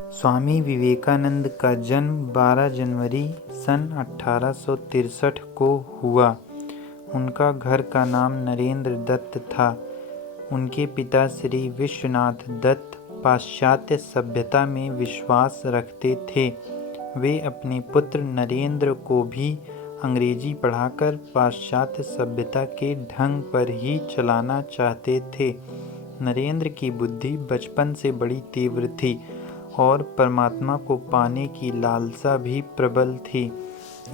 स्वामी विवेकानंद का जन्म 12 जनवरी सन 1863 को हुआ। उनका घर का नाम नरेंद्र दत्त था। उनके पिता श्री विश्वनाथ दत्त पाश्चात्य सभ्यता में विश्वास रखते थे। वे अपने पुत्र नरेंद्र को भी अंग्रेजी पढ़ाकर पाश्चात्य सभ्यता के ढंग पर ही चलाना चाहते थे। नरेंद्र की बुद्धि बचपन से बड़ी तीव्र थी और परमात्मा को पाने की लालसा भी प्रबल थी।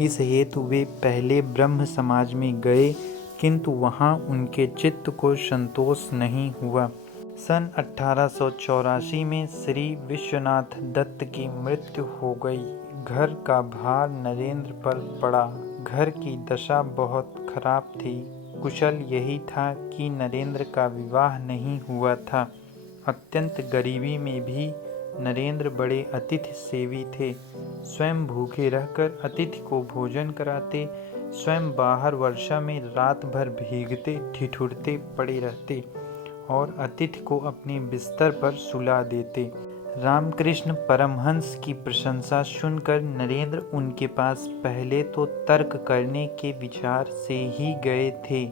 इस हेतु वे पहले ब्रह्म समाज में गए, किंतु वहां उनके चित्त को संतोष नहीं हुआ। सन 1884 में श्री विश्वनाथ दत्त की मृत्यु हो गई। घर का भार नरेंद्र पर पड़ा। घर की दशा बहुत खराब थी। कुशल यही था कि नरेंद्र का विवाह नहीं हुआ था। अत्यंत गरीबी में भी नरेंद्र बड़े अतिथि सेवी थे। स्वयं भूखे रहकर अतिथि को भोजन कराते, स्वयं बाहर वर्षा में रात भर भीगते ठिठुरते पड़े रहते और अतिथि को अपने बिस्तर पर सुला देते। रामकृष्ण परमहंस की प्रशंसा सुनकर नरेंद्र उनके पास पहले तो तर्क करने के विचार से ही गए थे,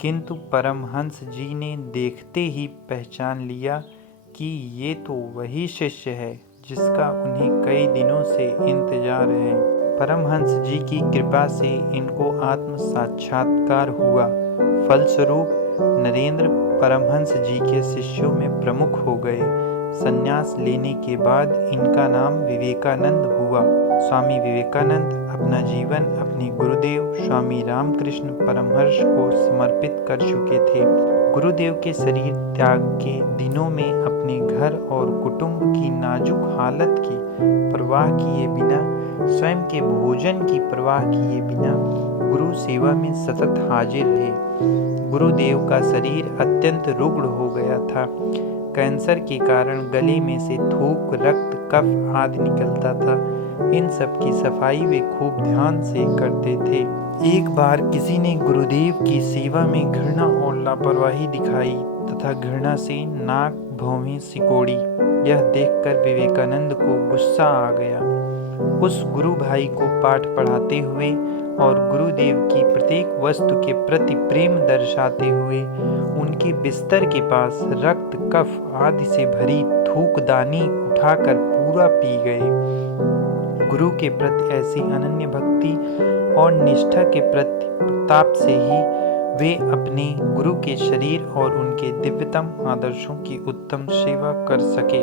किंतु परमहंस जी ने देखते ही पहचान लिया कि ये तो वही शिष्य है जिसका उन्हें कई दिनों से इंतजार है। परमहंस जी की कृपा से इनको आत्म साक्षात्कार हुआ। फलस्वरूप नरेंद्र परमहंस जी के शिष्यों में प्रमुख हो गए। संन्यास लेने के बाद इनका नाम विवेकानंद हुआ। स्वामी विवेकानंद अपना जीवन अपने गुरुदेव स्वामी रामकृष्ण परमहंस को समर्पित कर चुके थे। गुरुदेव के शरीर त्याग के दिनों में अपने घर और कुटुंब की नाजुक हालत की परवाह किए बिना, स्वयं के भोजन की परवाह किए बिना गुरु सेवा में सतत हाजिर रहे। गुरुदेव का शरीर अत्यंत रुग्ण हो गया था। कैंसर के कारण गले में से थूक, रक्त, कफ आदि निकलता था। इन सब की सफाई वे खूब ध्यान से करते थे। एक बार किसी ने गुरुदेव की सेवा में घृणा और लापरवाही दिखाई तथा घृणा से नाक भौहें सिकोड़ी। यह देखकर विवेकानंद को गुस्सा आ गया। उस गुरु भाई को पाठ पढ़ाते हुए और गुरुदेव की प्रत्येक वस्तु के प्रति प्रेम दर्शाते हुए उनके बिस्तर के पास रक्त, कफ आदि से भरी थूकदानी उठाकर पूरा पी गए। गुरु के प्रति ऐसी अनन्य भक्ति और निष्ठा के प्रति प्रताप से ही वे अपने गुरु के शरीर और उनके दिव्यतम आदर्शों की उत्तम सेवा कर सके।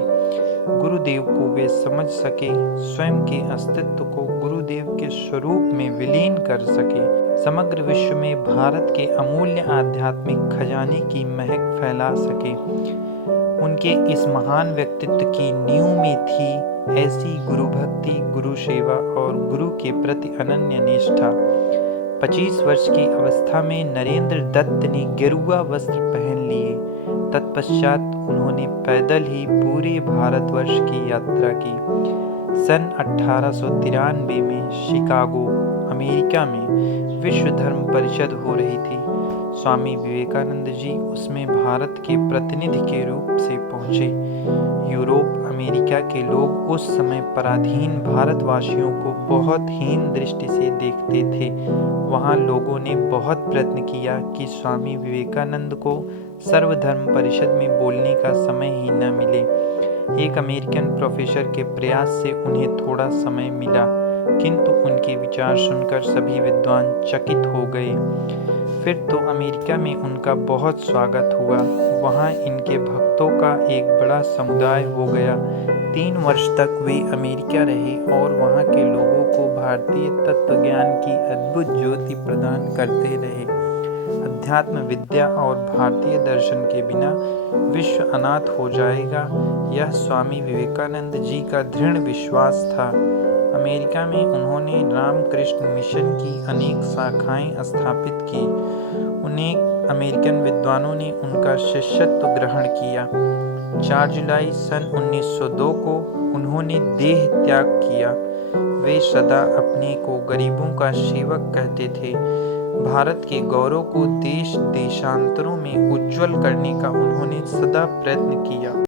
गुरुदेव को वे समझ सके, स्वयं के अस्तित्व को गुरुदेव के स्वरूप में विलीन कर सके, समग्र विश्व में भारत के अमूल्य आध्यात्मिक खजाने की महक फैला सके। उनके इस महान व्यक्तित्व की नींव में थी ऐसी गुरु भक्ति, गुरु सेवा और गुरु के प्रति अनन्य निष्ठा। 25 वर्ष की अवस्था में नरेंद्र दत्त ने गेरुआ वस्त्र पहन लिए। तत्पश्चात उन्होंने पैदल ही पूरे भारतवर्ष की यात्रा की। सन 1893 में शिकागो, अमेरिका में विश्व धर्म परिषद हो रही थी। स्वामी विवेकानंद जी उसमें भारत के प्रतिनिधि के रूप से पहुंचे। यूरोप, अमेरिका के लोग उस समय पराधीन भारतवासियों को बहुत हीन दृष्टि से देखते थे। वहां लोगों ने बहुत प्रयत्न किया कि स्वामी विवेकानंद को सर्वधर्म परिषद में बोलने का समय ही न मिले। एक अमेरिकन प्रोफेसर के प्रयास से उन्हें थोड़ा समय मिला, किंतु उनके विचार सुनकर सभी विद्वान चकित हो गए। फिर तो अमेरिका में उनका बहुत स्वागत हुआ। वहां इनके भक्तों का एक बड़ा समुदाय हो गया। 3 वर्ष तक वे अमेरिका रहे और वहां के लोगों को भारतीय तत्वज्ञान की अद्भुत ज्योति प्रदान करते रहे। अध्यात्म विद्या और भारतीय दर्शन के बिना विश्व अनाथ हो जाएगा, यह स्वामी विवेकानंद जी का दृढ़ विश्वास था। अमेरिका में उन्होंने रामकृष्ण मिशन की अनेक शाखाएं स्थापित की। अनेक अमेरिकन विद्वानों ने उनका शिष्यत्व ग्रहण किया। 4 जुलाई सन 1902 को उन्होंने देह त्याग किया। वे सदा अपने को गरीबों का सेवक कहते थे। भारत के गौरव को देश देशांतरों में उज्जवल करने का उन्होंने सदा प्रयत्न किया।